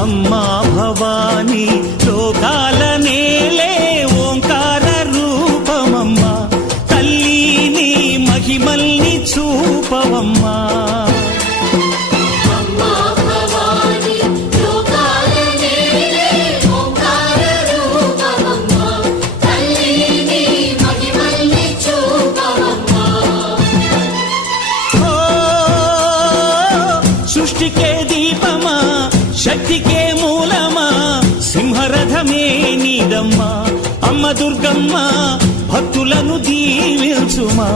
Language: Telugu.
అమ్మా భవానీ లోకాల నేలే ఓంకార రూపమమ్మా, తల్లి నీ మహిమల్ని చూపవమ్మా. సృష్టికే దీపమా, శక్తికే మూలమా, సింహరథమే నీదమ్మా. అమ్మ దుర్గమ్మ భక్తులను దీవించుమా.